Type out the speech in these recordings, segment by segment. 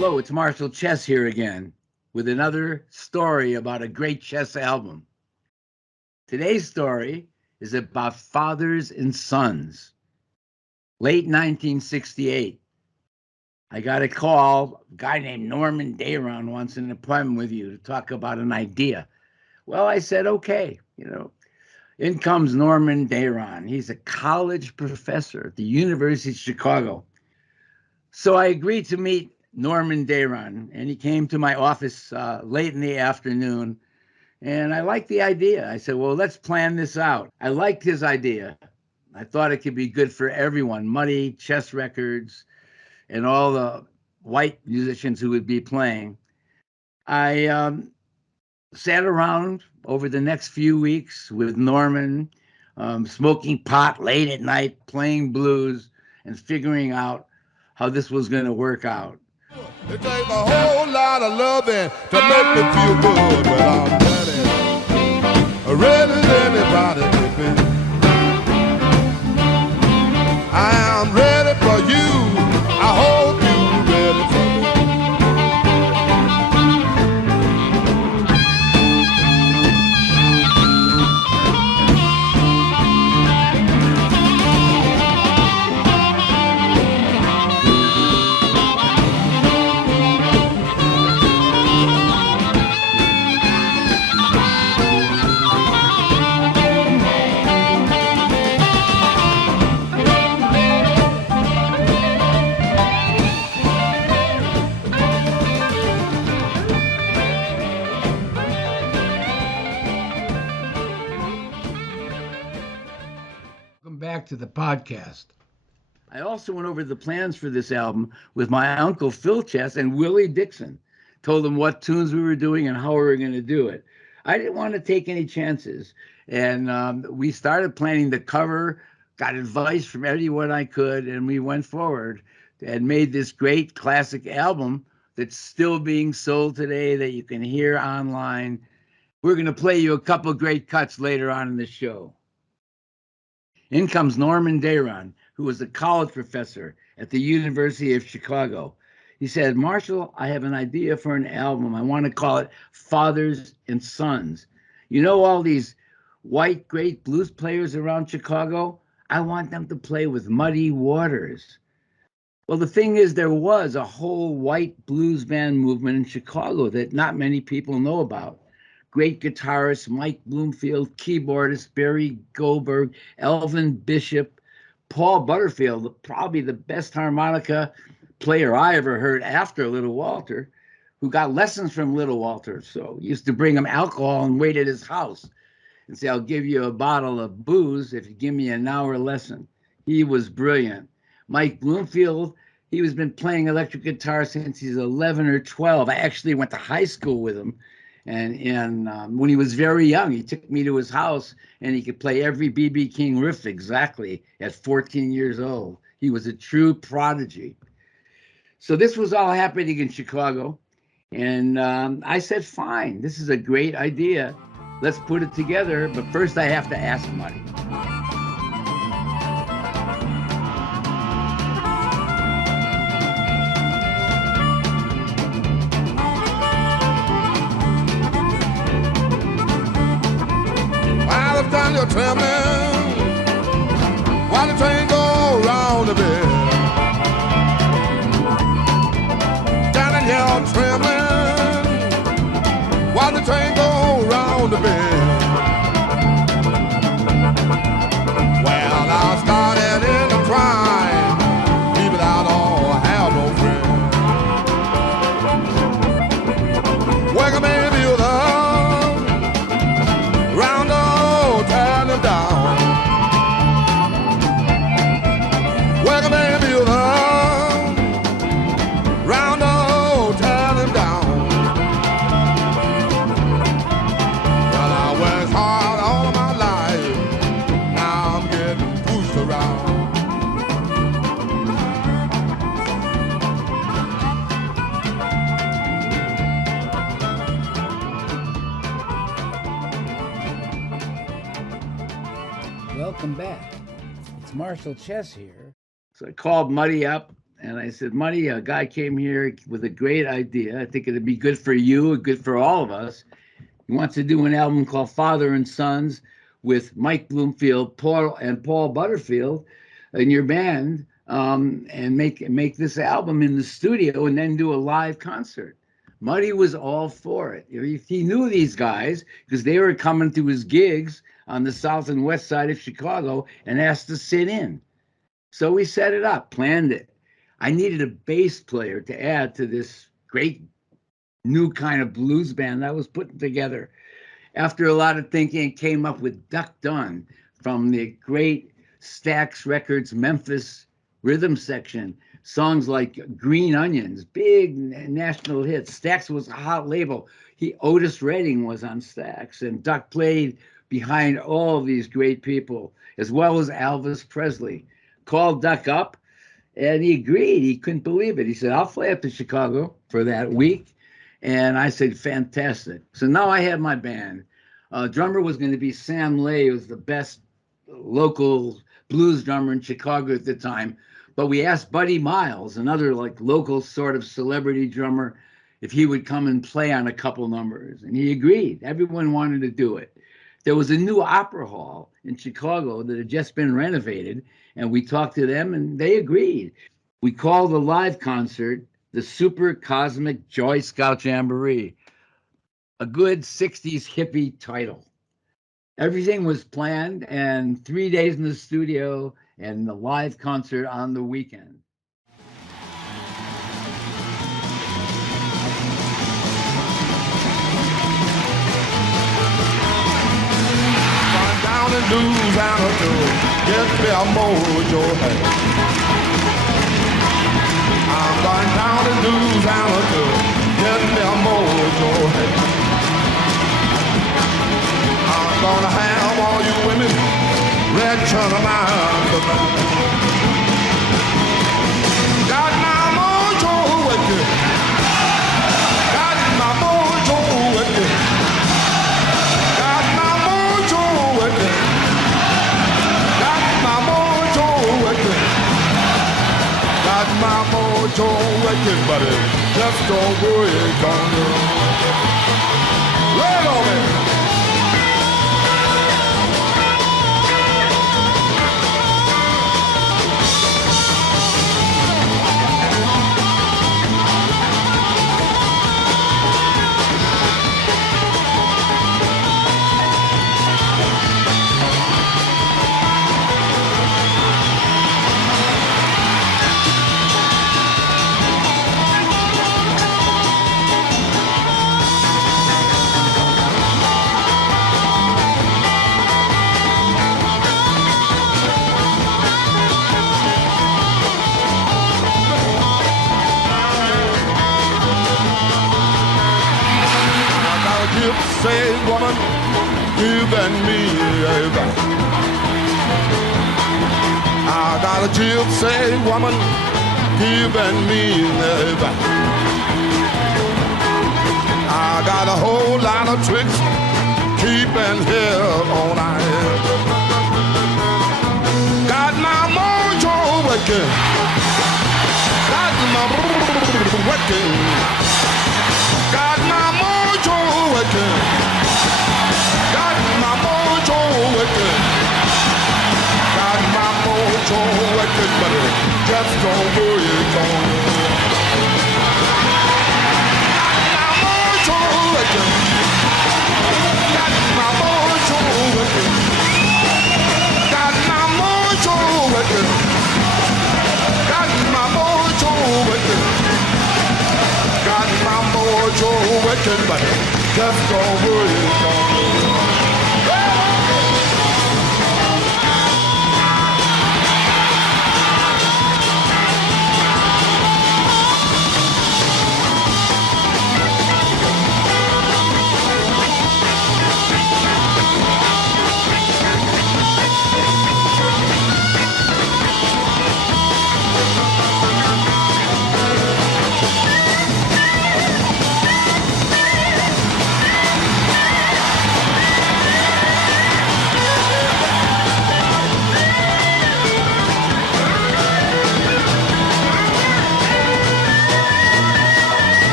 Hello, it's Marshall Chess here again with another story about a great chess album. Today's story is about fathers and sons. Late 1968, I got a call. A guy named Norman Dayron wants an appointment with you to talk about an idea. Well, I said, okay. In comes Norman Dayron. He's a college professor at the University of Chicago. So I agreed to meet Norman Dayron, and he came to my office late in the afternoon, and I liked the idea. I said, well, let's plan this out. I liked his idea. I thought it could be good for everyone, Muddy, Chess Records, and all the white musicians who would be playing. I sat around over the next few weeks with Norman, smoking pot late at night, playing blues, and figuring out how this was going to work out. It takes a whole lot of loving to make me feel good, but I'm ready as anybody could be. I am ready for you. I hope you're ready for me. Back to the podcast. I also went over the plans for this album with my uncle Phil Chess and Willie Dixon. Told them what tunes we were doing and how we were going to do it. I didn't want to take any chances, and we started planning the cover. Got advice from everyone I could, and we went forward and made this great classic album that's still being sold today that you can hear online. We're going to play you a couple great cuts later on in the show. In comes Norman Dayron, who was a college professor at the University of Chicago. He said, Marshall, I have an idea for an album. I want to call it Fathers and Sons. You know all these white great blues players around Chicago? I want them to play with Muddy Waters. Well, the thing is, there was a whole white blues band movement in Chicago that not many people know about. Great guitarist Mike Bloomfield, keyboardist Barry Goldberg, Elvin Bishop, Paul Butterfield, probably the best harmonica player I ever heard after Little Walter, who got lessons from Little Walter. So he used to bring him alcohol and wait at his house and say, I'll give you a bottle of booze if you give me an hour lesson. He was brilliant. Mike Bloomfield, he has been playing electric guitar since he's 11 or 12. I actually went to high school with him. And when he was very young, he took me to his house, and he could play every B.B. King riff exactly at 14 years old. He was a true prodigy. So this was all happening in Chicago. And I said, fine, this is a great idea. Let's put it together. But first I have to ask Muddy. Down you're trembling while the train go round the bend. Down you're trembling while the train go round the bend. Well, I started in the crime, leave it out all, have no friend. Welcome in, build up, round up. Down. Welcome and build up, round up, tear them down. Well, I worked hard all of my life, now I'm getting pushed around. Welcome back. It's Marshall Chess here. So I called Muddy up, And I said, Muddy, a guy came here with a great idea. I think it'd be good for you, good for all of us. He wants to do an album called Father and Sons with Mike Bloomfield, Paul Butterfield in your band, and make this album in the studio and then do a live concert. Muddy was all for it. He knew these guys because they were coming to his gigs on the south and west side of Chicago and asked to sit in. So we set it up, planned it. I needed a bass player to add to this great new kind of blues band I was putting together. After a lot of thinking, came up with Duck Dunn from the great Stax Records Memphis rhythm section. Songs like Green Onions, big national hits. Stax was a hot label. Otis Redding was on Stax, and Duck played behind all these great people, as well as Elvis Presley. Called Duck up, and he agreed. He couldn't believe it. He said, I'll fly up to Chicago for that week. And I said, fantastic. So now I have my band. Drummer was going to be Sam Lay, who was the best local blues drummer in Chicago at the time. But we asked Buddy Miles, another like local sort of celebrity drummer, if he would come and play on a couple numbers. And he agreed. Everyone wanted to do it. There was a new opera hall in Chicago that had just been renovated. And we talked to them and they agreed. We called the live concert the Super Cosmic Joy Scout Jamboree, a good 60s hippie title. Everything was planned, and 3 days in the studio and the live concert on the weekend. Run down and lose Avenue, get me a mojo head. I'm going down and lose Avenue, get me a mojo head. I'm gonna have all you women red turn around the man. Got my mojo with you. Got my mojo with you. Got my mojo with you. Got my mojo with you. Got my mojo with you, buddy. Just don't worry, don't you? Lay it on me. Say, woman, you and me, baby. I got a gypsy woman, you and me, baby. I got a whole lot of tricks keeping here all night. Got my mojo working. Got my working. Got my mojo working. Got my mojo working. Got my mojo working, buddy. Just don't worry, don't worry. Got my mojo working. Got my mojo working. Got my mojo working. Got my mojo working. Got my mojo working, buddy. Just don't worry, don't worry.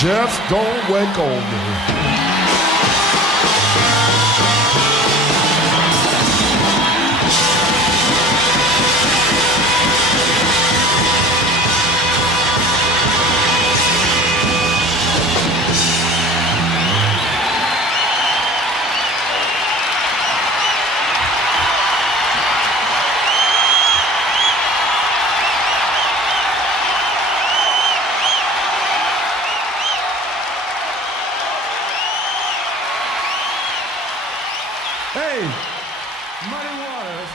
Just don't wake on me. Hey, Muddy Waters.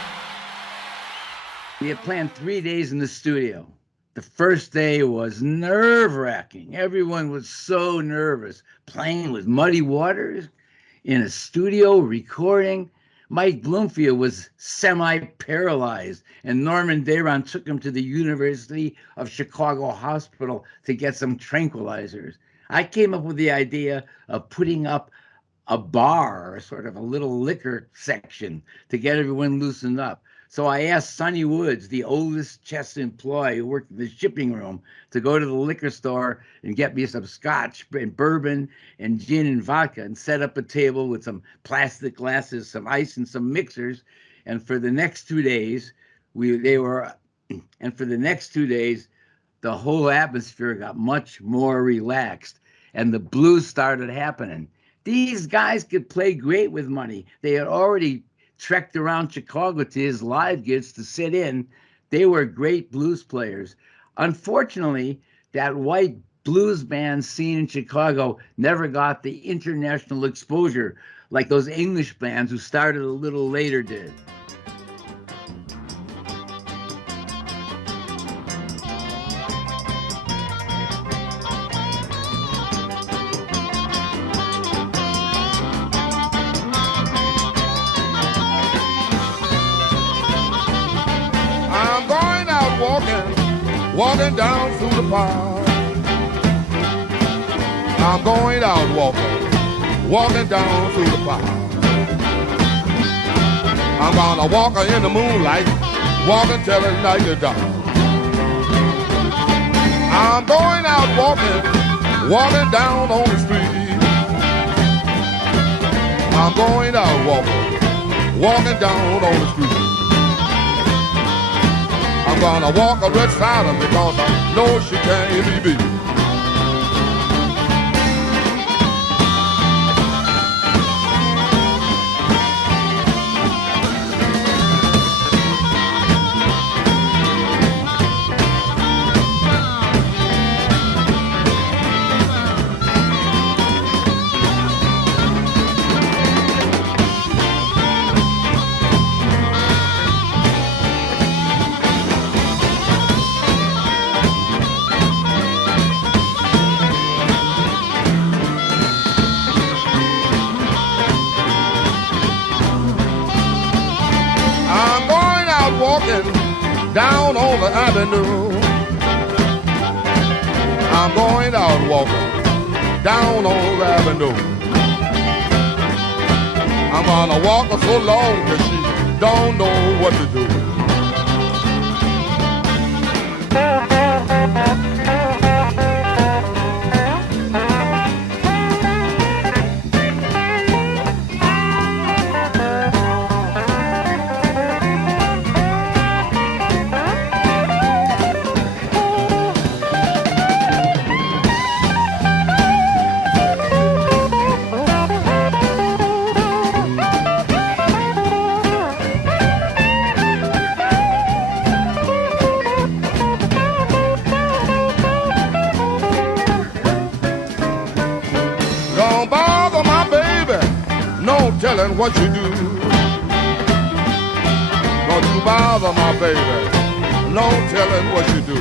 We had planned 3 days in the studio. The first day was nerve-wracking. Everyone was so nervous. Playing with Muddy Waters in a studio recording. Mike Bloomfield was semi-paralyzed, and Norman Dayron took him to the University of Chicago Hospital to get some tranquilizers. I came up with the idea of putting up a bar, sort of a little liquor section to get everyone loosened up. So I asked Sonny Woods, the oldest chess employee who worked in the shipping room, to go to the liquor store and get me some scotch and bourbon and gin and vodka and set up a table with some plastic glasses, some ice and some mixers. And for the next 2 days, the whole atmosphere got much more relaxed and the blues started happening. These guys could play great with money. They had already trekked around Chicago to his live gigs to sit in. They were great blues players. Unfortunately, that white blues band scene in Chicago never got the international exposure like those English bands who started a little later did. Walking down through the park. I'm going out walking down through the park. I'm gonna walk in the moonlight, walking till the night is dark. I'm going out walking down on the street. I'm going out walking down on the street. I'm gonna walk a red silent because I know she can't be beat. Down on the avenue, I'm going out walking down on the avenue. I'm gonna walk her so long that she don't know what to do. Telling what you do. Don't you bother my baby, no telling what you do.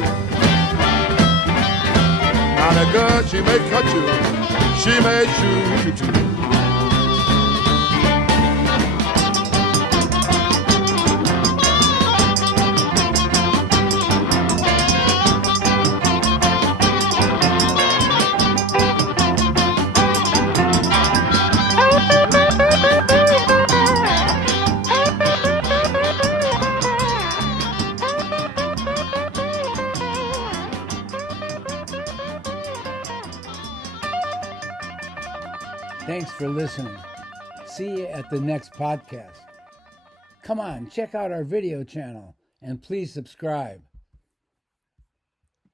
Now the girl, she may cut you, she may shoot you too. Thanks for listening. See you at the next podcast. Come on, check out our video channel and please subscribe.